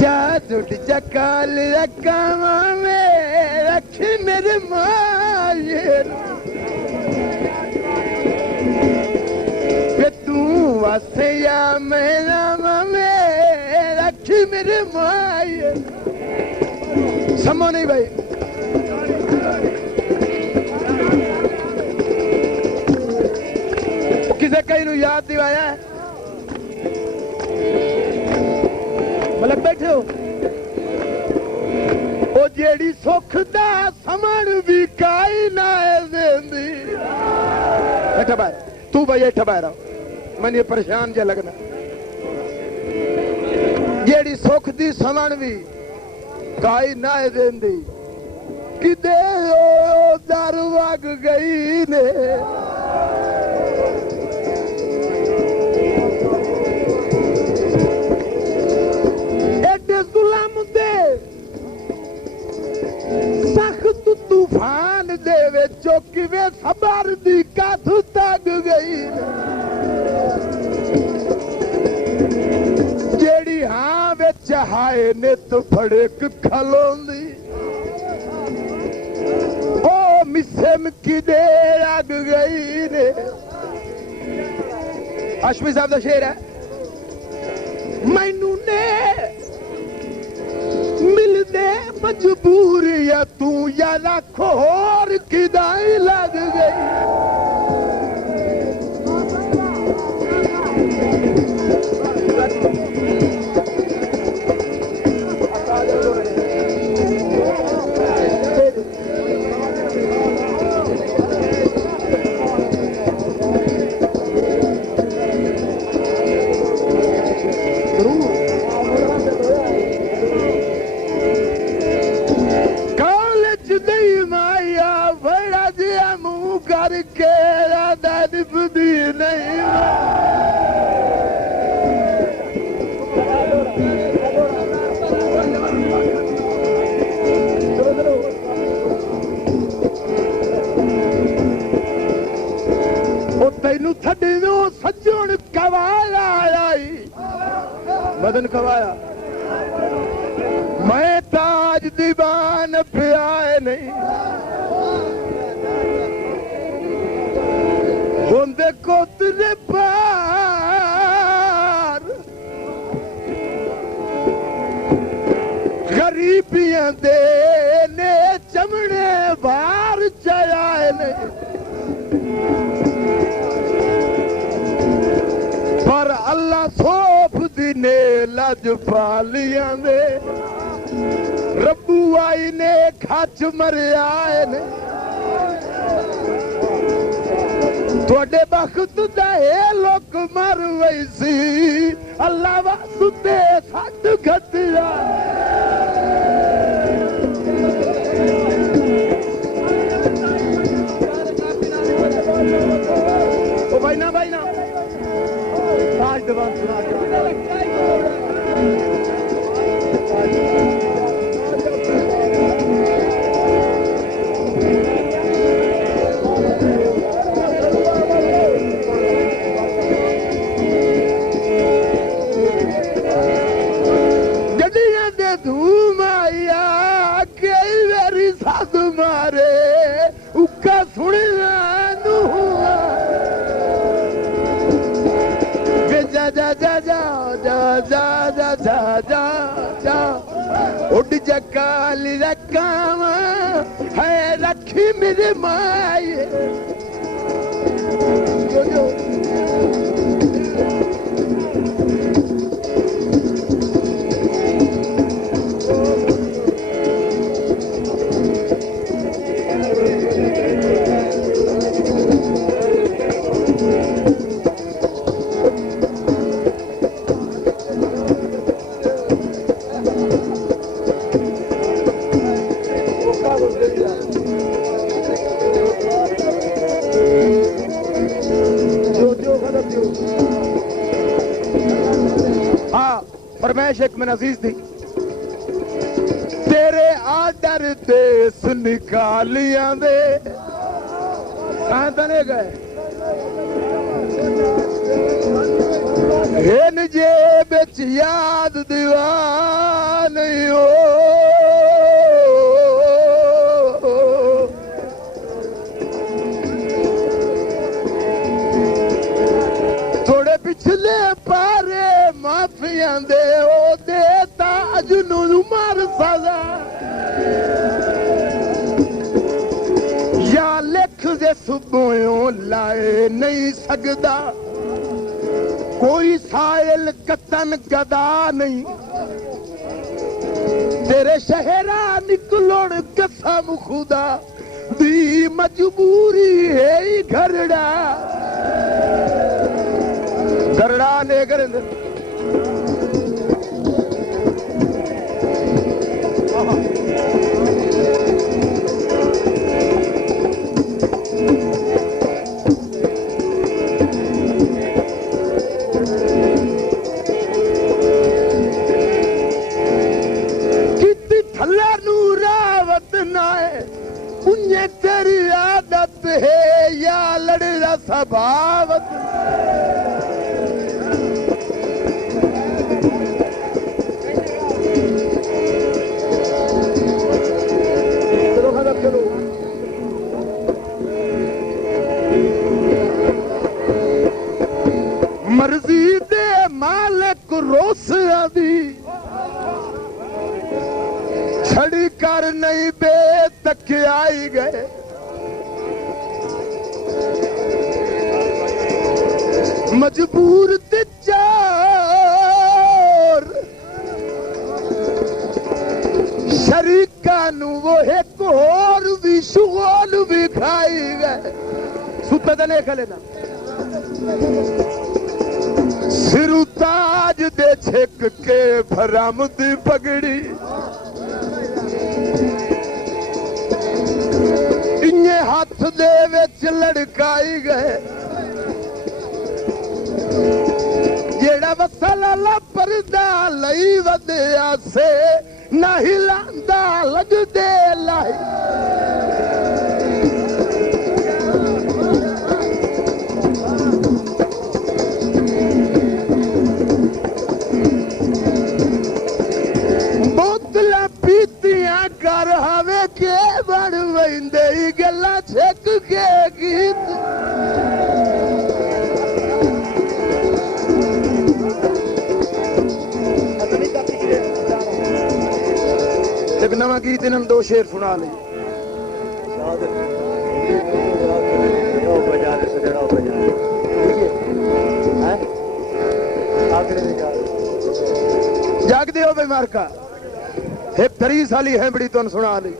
जादुट जकाल रकामा में रखी मेरे मायर तू वासे या मेरा में रखी मेरे मायर समो नहीं भाई किसे कहीं नू याद दिवाया है मलक बैठे हो ओ जेड़ी सुख दा समण भी काई ना देंदी बैठा बाहर तू भाई बैठा बाहर मैंने परेशान जे लगना जेड़ी सुख दी समण भी काई ना देंदी किदे दर वग गई ने गुलाम दे सख्त तूफान दे विचों किवें सबर दी कथ तग गई जेड़ी हां विच हाय नित फड़क खलोंदी ओ मिसे किदे लग गई ने अश्वी साहब दा शेर है मैनू ने मिलदे मजबूर या तू या लाखों होर किदाई लग गई सज्जन कवाया आई बदन कवाया मैं ताज दीवान पियाए नहीं होंदे को तेरे पार गरीबियां दे ने चमड़े बाहर चलाए नहीं पर अल्लाह सोफ दिने लज पालियां दे रब्बू आई ने खच मरियाए ने थोड़े बख्त दा लोग मर वैसी अल्लाह वास्ते सट घटिया ओ भाई ना आज दबान सुना गड्डियां दे धूम आया कई बारी साध मारे उका सुनना जा जा जा जा जा जा जा जा जा जा उड़ जा काली रकाम है रखी मेरे माए जो जो फरमाइश एक में अजीज थी तेरे आर्डर देश निकालियां दे कहां तने गए इन जेब च याद दीवान हो थोड़े पिछले पारे माफिया दे ओ देता अजनू मार सजा या लिख दे सुबों लाए नहीं सकदा कोई साइल कतन गदा नहीं तेरे शहरा निकलोण कसम खुदा दी मजबूरी है घरड़ा घरड़ा ने कर तेरी आदत है या लड़ना स्वभावत मर्जी दे मालिक रोस आदि छड़ी कर नहीं बेतक आई गए मजबूर ते चार शरीका नू वो एक और भी शुगल भी खाई गए सुते दले खलेना सिरु ताज दे छेक के भरम दी पगड़ी इन्ने हाथ दे विच लड़काई गए जेड़ा वसला परदा लई वधिया से ना हिलांदा लगदे लाई बोतला पीतियां कर हवे के बन वंदे गल्ला छक के गीत एक नवा गीत इन्होंने दो शेर सुना ली जागते हो बीमार का एक 30 साली है बड़ी तुम सुना ली